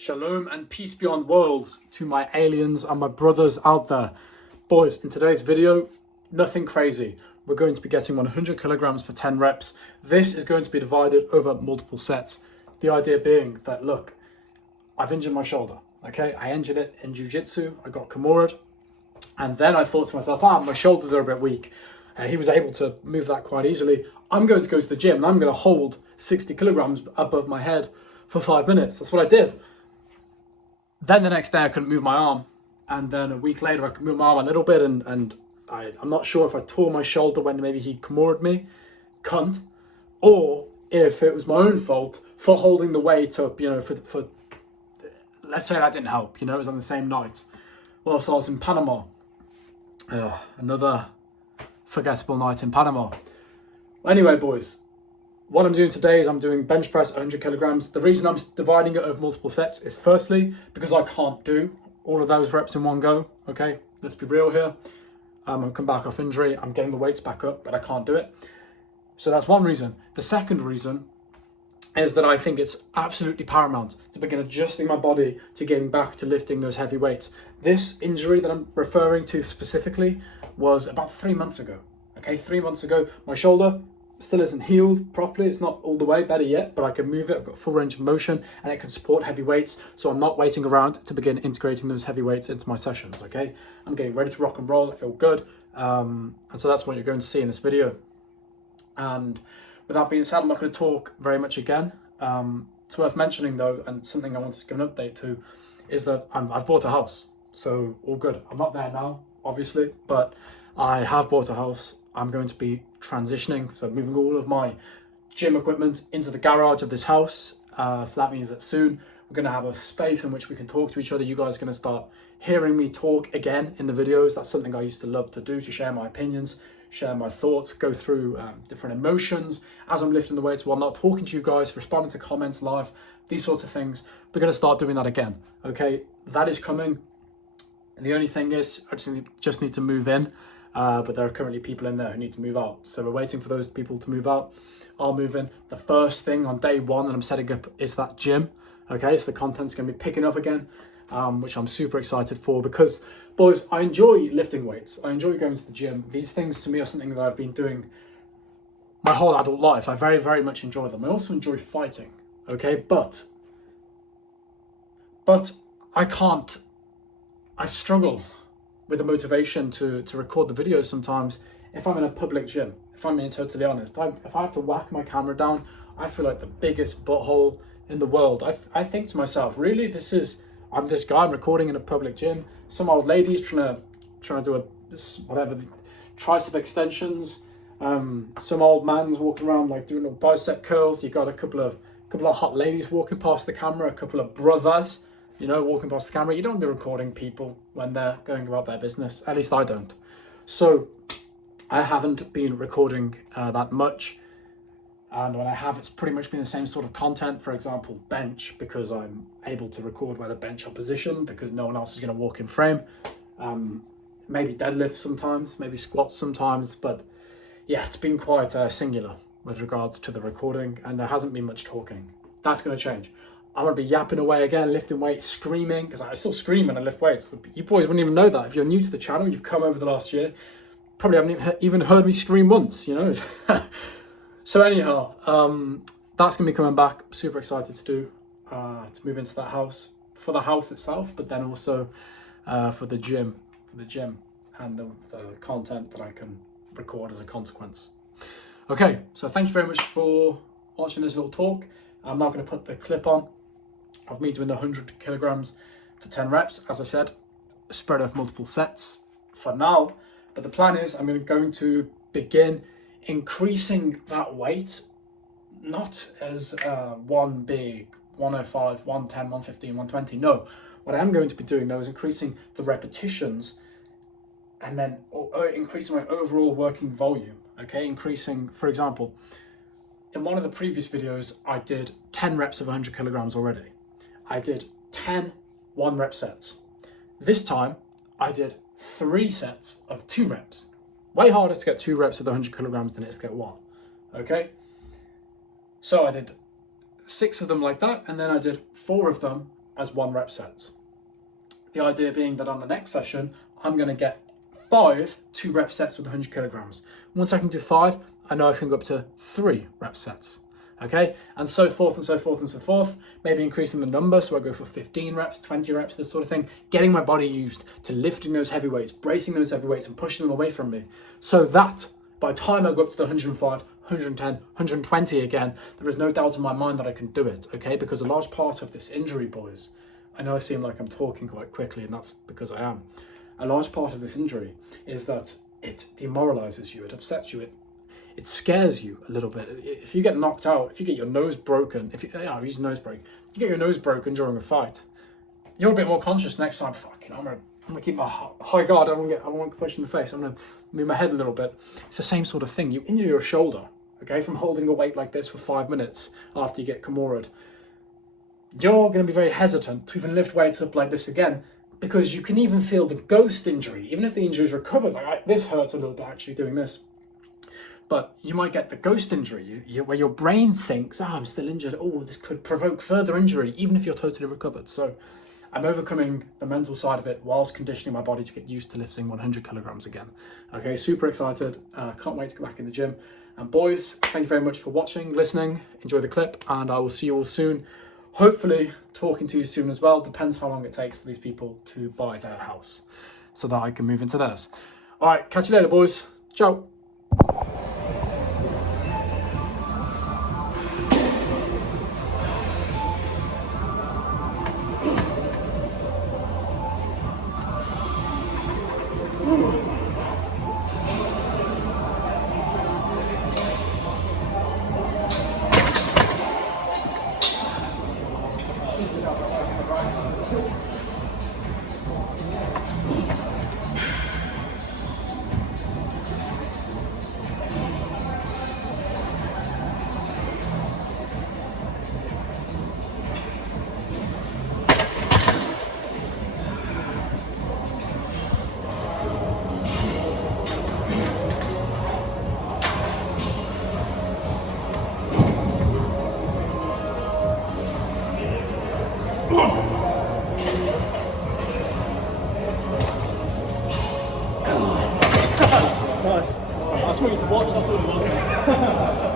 Shalom and peace beyond worlds to my aliens and my brothers out there. Boys, in today's video, nothing crazy. We're going to be getting 100 kilograms for 10 reps. This is going to be divided over multiple sets. The idea being that, look, I've injured my shoulder, okay? I injured it in jiu-jitsu, I got Kimura'd, and then I thought to myself, my shoulders are a bit weak. He was able to move that quite easily. I'm going to go to the gym and I'm going to hold 60 kilograms above my head for 5 minutes. That's what I did. Then the next day I couldn't move my arm, and then a week later I could move my arm a little bit, and I'm not sure if I tore my shoulder when maybe he Kimura'd me, or if it was my own fault for holding the weight up, for let's say that didn't help, it was on the same night. Well, so I was in Panama, another forgettable night in Panama. Anyway, boys, what I'm doing today is I'm doing bench press 100 kilograms. The reason I'm dividing it over multiple sets is firstly, because I can't do all of those reps in one go, okay? Let's be real here. I'm come back off injury, I'm getting the weights back up, but I can't do it. So that's one reason. The second reason is that I think it's absolutely paramount to begin adjusting my body to getting back to lifting those heavy weights. This injury that I'm referring to specifically was about 3 months ago, okay? 3 months ago, my shoulder still isn't healed properly. It's not all the way better yet, but I can move it. I've got full range of motion and it can support heavy weights. So I'm not waiting around to begin integrating those heavy weights into my sessions, okay? I'm getting ready to rock and roll. I feel good. And so that's what you're going to see in this video. And with that being said, I'm not going to talk very much again. It's worth mentioning though, and something I wanted to give an update to, is that I've bought a house. So all good. I'm not there now, obviously, but I have bought a house. I'm going to be transitioning, so moving all of my gym equipment into the garage of this house. So that means that soon we're going to have a space in which we can talk to each other. You guys are going to start hearing me talk again in the videos. That's something I used to love to do, to share my opinions, share my thoughts, go through different emotions as I'm lifting the weights while not talking to you guys, responding to comments live, these sorts of things. We're going to start doing that again, okay? That is coming. And the only thing is, I just need to move in. But there are currently people in there who need to move out. So we're waiting for those people to move out. I'll move in. The first thing on day one that I'm setting up is that gym. Okay, so the content's going to be picking up again, which I'm super excited for because, boys, I enjoy lifting weights. I enjoy going to the gym. These things to me are something that I've been doing my whole adult life. I very, very much enjoy them. I also enjoy fighting. Okay, but I struggle with the motivation to record the videos sometimes if I'm in a public gym. If I'm being totally honest, if I have to whack my camera down, I feel like the biggest butthole in the world. I think to myself, really, I'm this guy, I'm recording in a public gym. Some old lady's trying to do tricep extensions. Some old man's walking around like doing little bicep curls. You got a couple of hot ladies walking past the camera, a couple of brothers, walking past the camera. You don't want to be recording people when they're going about their business. At least I don't. So I haven't been recording that much. And when I have, it's pretty much been the same sort of content. For example, bench, because I'm able to record where the bench are positioned because no one else is going to walk in frame. Maybe deadlift sometimes, maybe squats sometimes. But yeah, it's been quite singular with regards to the recording. And there hasn't been much talking. That's going to change. I'm going to be yapping away again, lifting weights, screaming, because I still scream when I lift weights. You boys wouldn't even know that. If you're new to the channel, you've come over the last year, probably haven't even heard me scream once, So anyhow, that's going to be coming back. Super excited to move into that house, for the house itself, but then also for the gym and the content that I can record as a consequence. Okay, so thank you very much for watching this little talk. I'm now going to put the clip on of me doing the 100 kilograms for 10 reps, as I said, spread over multiple sets for now. But the plan is I'm going to begin increasing that weight, not as one big 105, 110, 115, 120. No, what I am going to be doing though is increasing the repetitions and then increasing my overall working volume. Okay, increasing, for example, in one of the previous videos, I did 10 reps of 100 kilograms already. I did 10 1-rep sets. This time, I did 3 sets of 2 reps. Way harder to get 2 reps of the 100 kilograms than it is to get 1. Okay? So I did 6 of them like that, and then I did 4 of them as 1 rep sets. The idea being that on the next session, I'm going to get 5 2 rep sets with 100 kilograms. Once I can do 5, I know I can go up to 3 rep sets. Okay, and so forth and so forth and so forth, maybe increasing the number, so I go for 15 reps, 20 reps, this sort of thing, getting my body used to lifting those heavy weights, bracing those heavy weights and pushing them away from me, so that by the time I go up to the 105, 110, 120 again, there is no doubt in my mind that I can do it, okay, because a large part of this injury, boys, I know I seem like I'm talking quite quickly, and that's because I am, a large part of this injury is that it demoralizes you, it upsets you, it scares you a little bit. If you get knocked out, if you get your nose broken, I'll use nose break. If you get your nose broken during a fight, you're a bit more conscious next time. Fucking, I'm gonna keep my high guard. I don't want to push in the face. I'm gonna move my head a little bit. It's the same sort of thing. You injure your shoulder, okay, from holding a weight like this for 5 minutes after you get Kimura'd. You're gonna be very hesitant to even lift weights up like this again, because you can even feel the ghost injury, even if the injury is recovered. Like this hurts a little bit actually doing this. But you might get the ghost injury, where your brain thinks, I'm still injured. Oh, this could provoke further injury, even if you're totally recovered. So I'm overcoming the mental side of it whilst conditioning my body to get used to lifting 100 kilograms again. Okay, super excited. Can't wait to go back in the gym. And boys, thank you very much for watching, listening. Enjoy the clip, and I will see you all soon. Hopefully talking to you soon as well. Depends how long it takes for these people to buy their house so that I can move into theirs. All right, catch you later, boys. Ciao. Nice. I just wanted to watch, that's what it was.